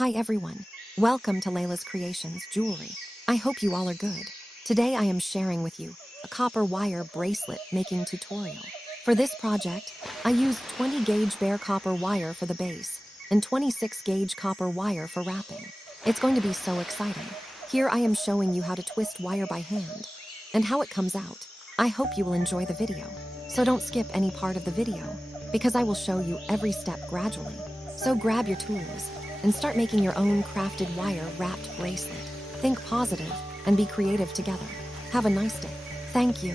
Hi everyone. Welcome to Laila's Creations Jewelry. I hope you all are good. Today I am sharing with you a copper wire bracelet making tutorial. For this project, I used 20 gauge bare copper wire for the base and 26 gauge copper wire for wrapping. It's going to be so exciting. Here I am showing you how to twist wire by hand and how it comes out. I hope you will enjoy the video. So don't skip any part of the video because I will show you every step gradually. So grab your tools and start making your own crafted wire wrapped bracelet. Think positive and be creative together. Have a nice day. Thank you.